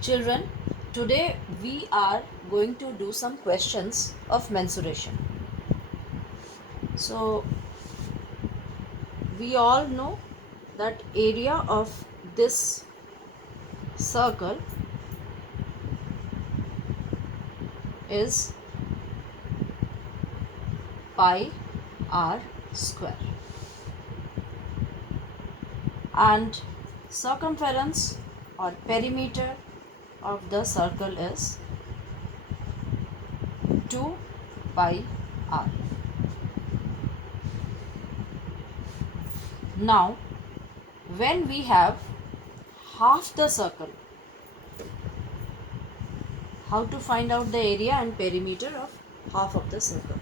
Children, today we are going to do some questions of mensuration. So, we all know that area of this circle is pi r square, and circumference or perimeter of the circle is 2 pi r. Now, when we have half the circle, how to find out the area and perimeter of half of the circle?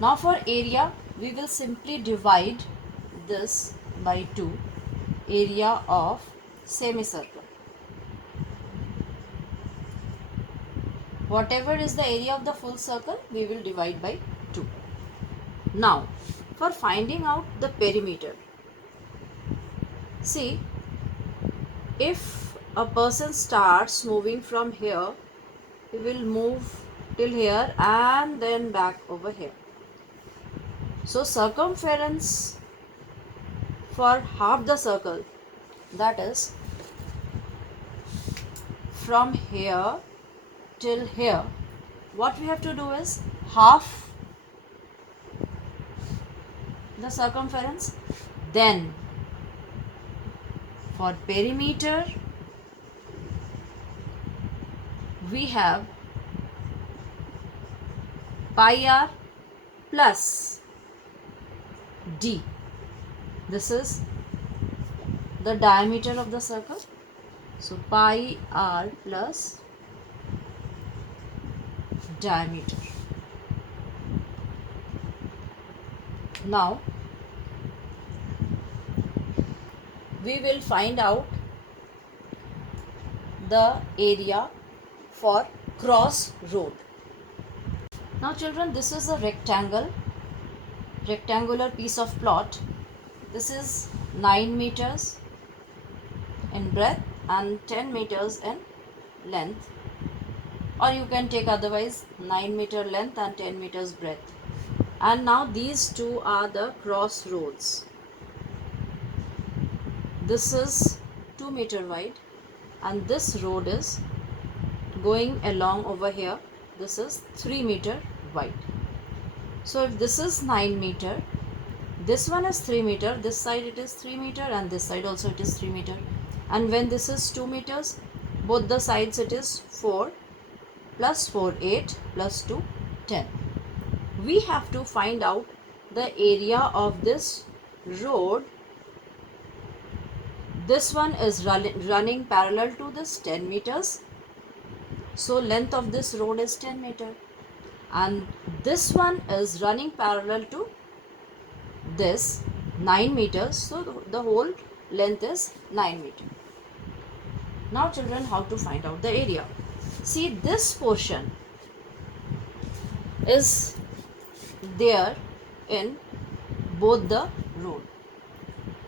Now for area, we will simply divide this by 2, area of semicircle. Whatever is the area of the full circle, we will divide by 2. Now, for finding out the perimeter, see, if a person starts moving from here, he will move till here and then back over here. So circumference for half the circle, that is from here till here, what we have to do is half the circumference. Then for perimeter, we have pi r plus d. This is the diameter of the circle. So pi r plus diameter. Now we will find out the area for cross road. Now children, this is a rectangular piece of plot. This is 9 meters in breadth and 10 meters in length, or you can take otherwise 9 meter length and 10 meters breadth. And now these two are the cross roads. This is 2 meter wide and this road is going along over here. This is 3 meter wide. So if this is 9 meter, this one is 3 meter, this side it is 3 meter and this side also it is 3 meter. And when this is 2 meters, both the sides it is 4 plus 4 8 plus 2 10. We have to find out the area of this road. This one is running parallel to this 10 meters. So length of this road is 10 meter. And this one is running parallel to this 9 meters. So the whole length is 9 meter. Now children, how to find out the area? See, this portion is there in both the road.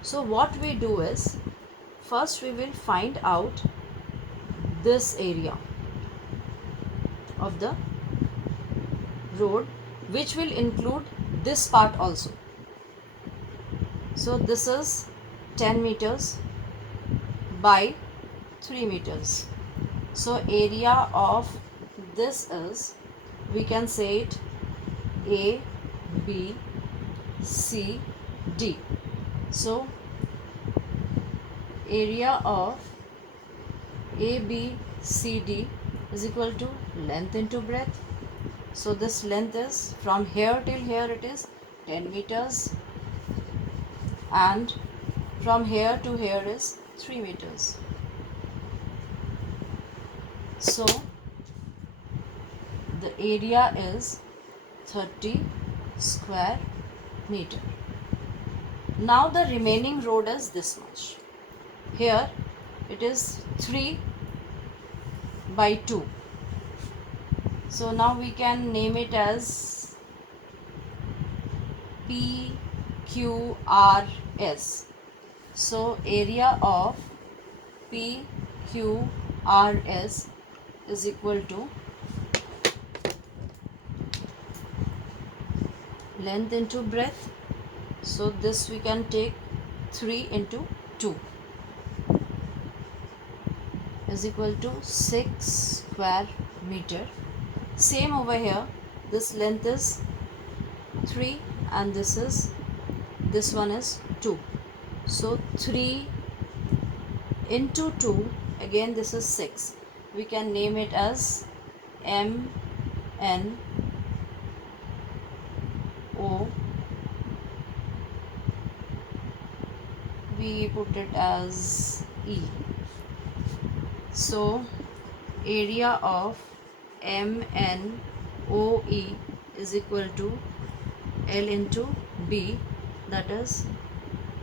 So what we do is, first we will find out this area of the road, which will include this part also. So this is 10 meters by 3 meters. So area of this is, we can say it A, B, C, D. So area of A, B, C, D is equal to length into breadth. So this length is from here till here it is 10 meters and from here to here is 3 meters. So the area is 30 square meter. Now the remaining road is this much. Here it is 3 by 2. So now we can name it as PQRS. So area of PQRS RS is equal to length into breadth. So this we can take 3 into 2 is equal to 6 square meter. Same over here, this length is 3 and this one is 2. So 3 into 2, again this is 6. We can name it as MNO. We put it as E. So area of MNOE is equal to L into B, that is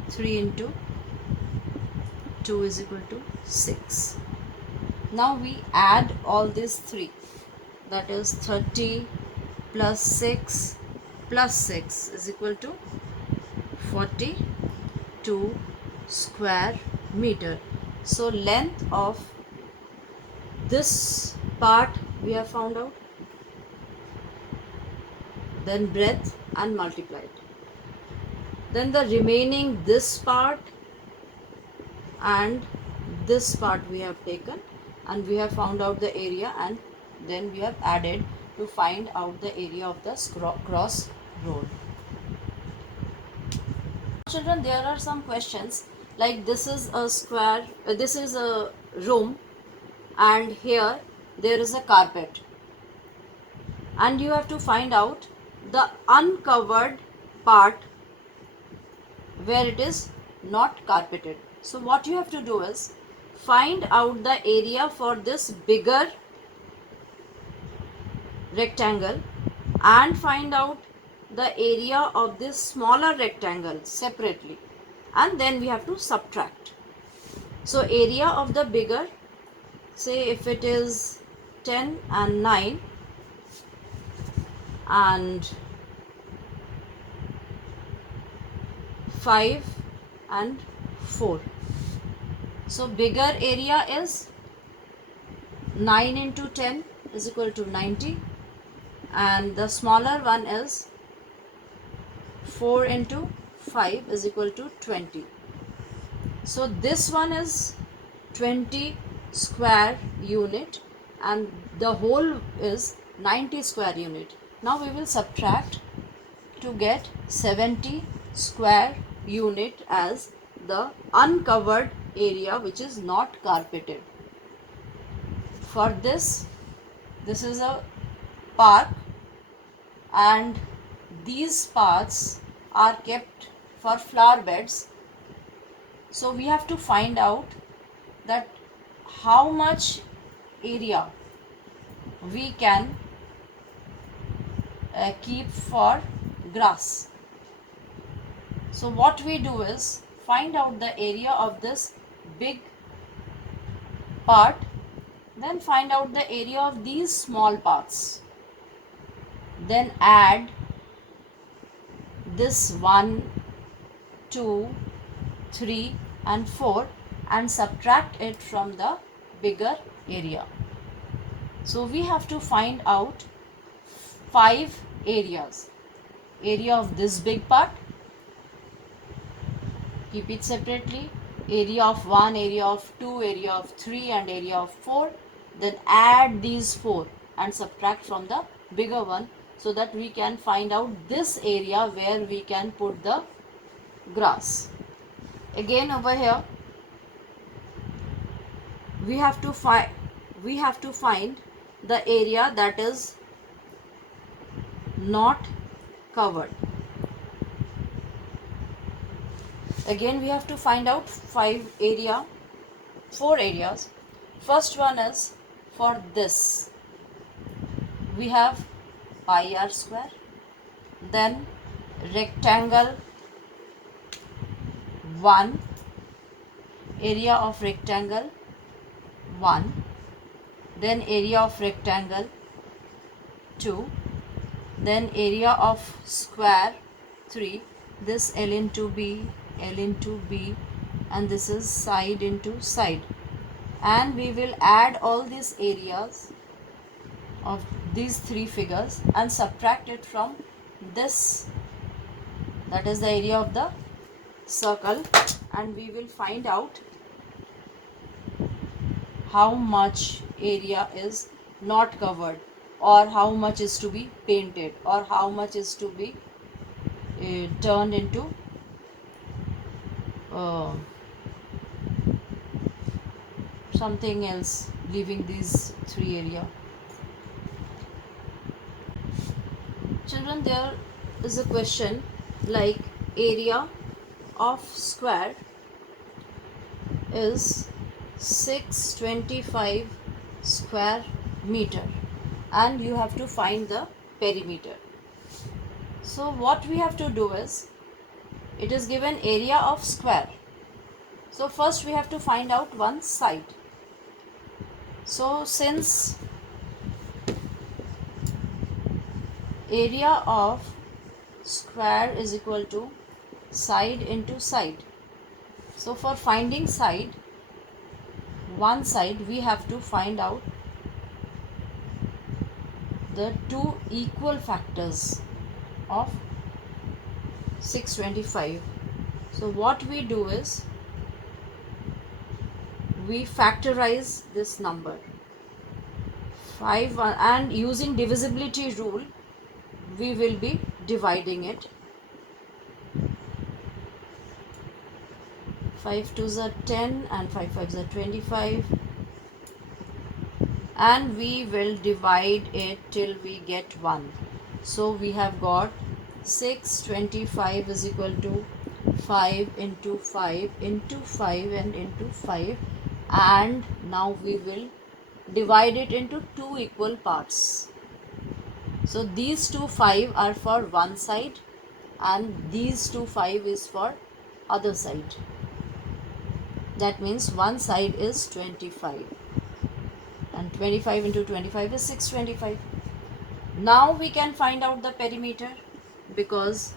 3 into 2 is equal to 6. Now we add all these three, that is 30 plus 6 plus 6 is equal to 42 square meter. So length of this part we have found out, then breadth and multiplied. Then the remaining this part and this part we have taken and we have found out the area, and then we have added to find out the area of the cross road. Children, there are some questions like this is a square, this is a room and here there is a carpet, and you have to find out the uncovered part where it is not carpeted. So what you have to do is find out the area for this bigger rectangle and find out the area of this smaller rectangle separately, and then we have to subtract. So area of the bigger, say if it is 10 and 9 and 5 and 4. So bigger area is 9 into 10 is equal to 90, and the smaller one is 4 into 5 is equal to 20. So this one is 20 square unit and the whole is 90 square unit. Now we will subtract to get 70 square unit as the uncovered area which is not carpeted. For this is a park and these paths are kept for flower beds. So we have to find out that how much area we can keep for grass. So what we do is find out the area of this big part, then find out the area of these small parts, then add this 1, 2, 3 and 4 and subtract it from the bigger area. So we have to find out 5 areas. Area of this big part, keep it separately. Area of 1, area of 2, area of 3 and area of 4. Then add these 4 and subtract from the bigger one, so that we can find out this area where we can put the grass. Again over here we have to find the area that is not covered. Again we have to find out 4 areas. First one is for this, we have pi r square, then rectangle 1, area of rectangle 1, then area of rectangle 2, then area of square 3, this L into B, and this is side into side. and we will add all these areas of these three figures and subtract it from this, that is the area of the circle, and we will find out how much area is not covered, or how much is to be painted, or how much is to be turned into uh, something else, leaving these three area. Children, there is a question like area of square is 625 square meter, and you have to find the perimeter. So what we have to do is, it is given area of square. So first we have to find out one side. So since area of square is equal to side into side, so for finding side, one side, we have to find out the two equal factors of 625. So what we do is, we factorize this number 5, and using divisibility rule we will be dividing it. 5 2s are 10 and 5 5s are 25, and we will divide it till we get 1. So we have got 625 is equal to 5 into 5 into 5 and into 5, and now we will divide it into two equal parts. So these two 5 are for one side and these two 5 is for other side. That means one side is 25 and 25 into 25 is 625. Now we can find out the perimeter, because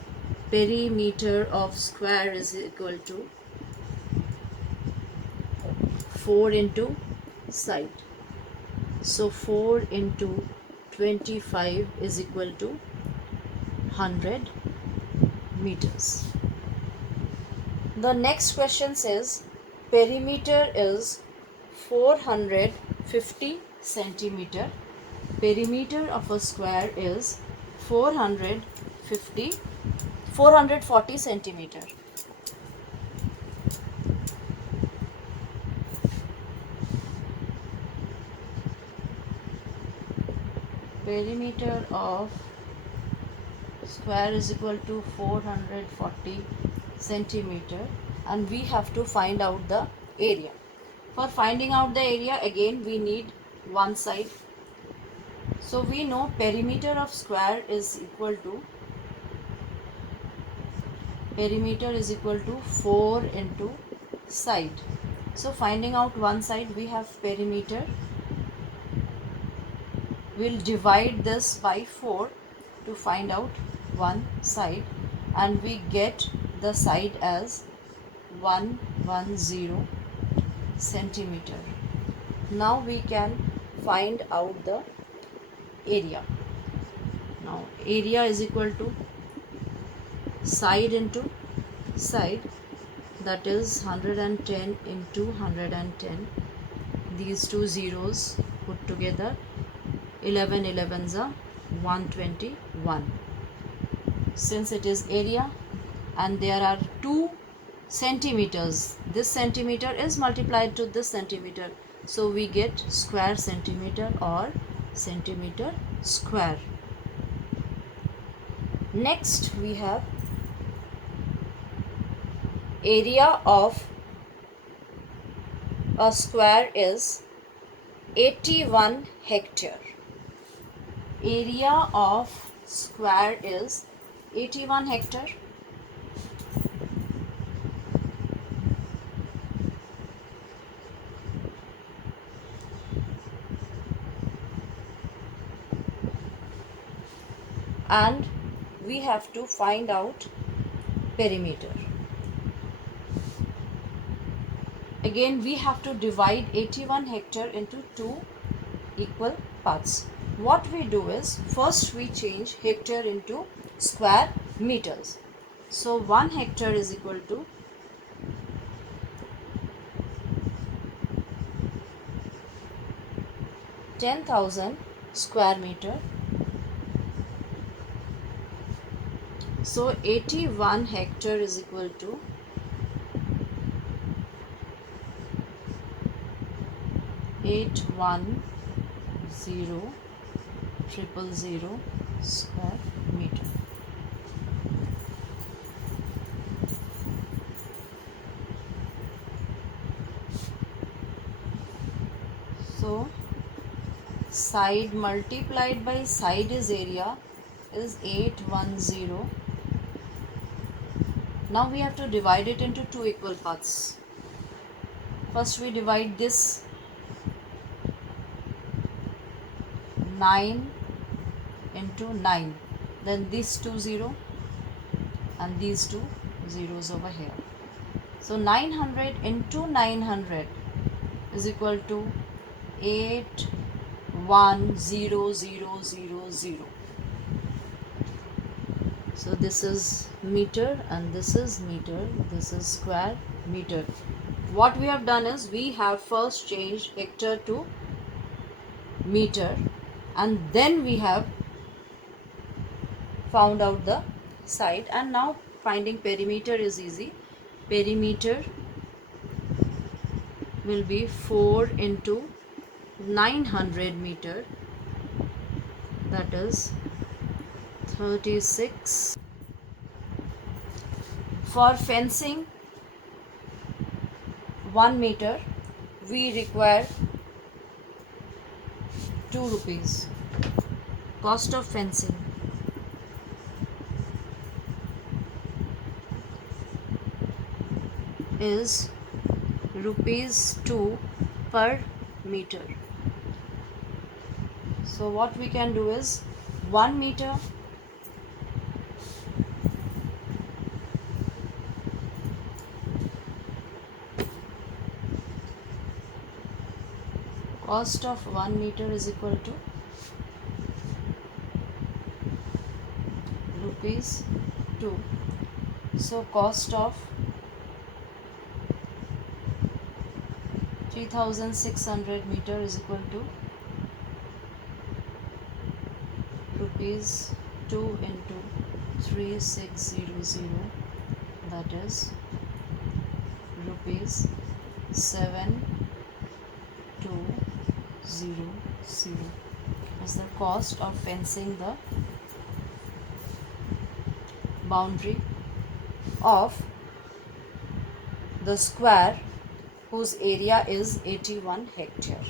perimeter of square is equal to 4 into side. So 4 into 25 is equal to 100 meters. The next question says perimeter is 450 centimeter. Perimeter of a square is 440 centimeter. Perimeter of square is equal to 440 centimeter, and we have to find out the area. For finding out the area, again we need one side. So we know perimeter of square is equal to 4 into side. So finding out one side, we have perimeter. We'll divide this by 4 to find out one side, and we get the side as 110 centimeter. Now we can find out the area. Now area is equal to side into side, that is 110 into 110. These two zeros put together, 11 11s are 121. Since it is area and there are 2 centimeters, this centimeter is multiplied to this centimeter, so we get square centimeter or centimeter square. Next we have area of a square is 81 hectare. Area of square is 81 hectare. And we have to find out perimeter. again we have to divide 81 hectare into two equal parts. What we do is, first we change hectare into square meters. So 1 hectare is equal to 10,000 square meter. So 81 hectare is equal to 810,000 square meter. So side multiplied by side is area is 810. Now we have to divide it into two equal parts. First we divide this 9 into 9, then these two 0 and these two zeros over here. So 900 into 900 is equal to 810,000. So this is meter and this is meter, this is square meter. What we have done is, we have first changed hectare to meter and then we have found out the side, and now finding perimeter is easy. Perimeter will be 4 into 900 meter, that is 36. For fencing 1 meter we require 2 rupees. Cost of fencing is rupees 2 per meter. So what we can do is, 1 meter cost of 1 meter is equal to rupees 2. So cost of 3600 meter is equal to rupees 2 into 3600, that is rupees 7200 is the cost of fencing the boundary of the square whose area is 81 hectare.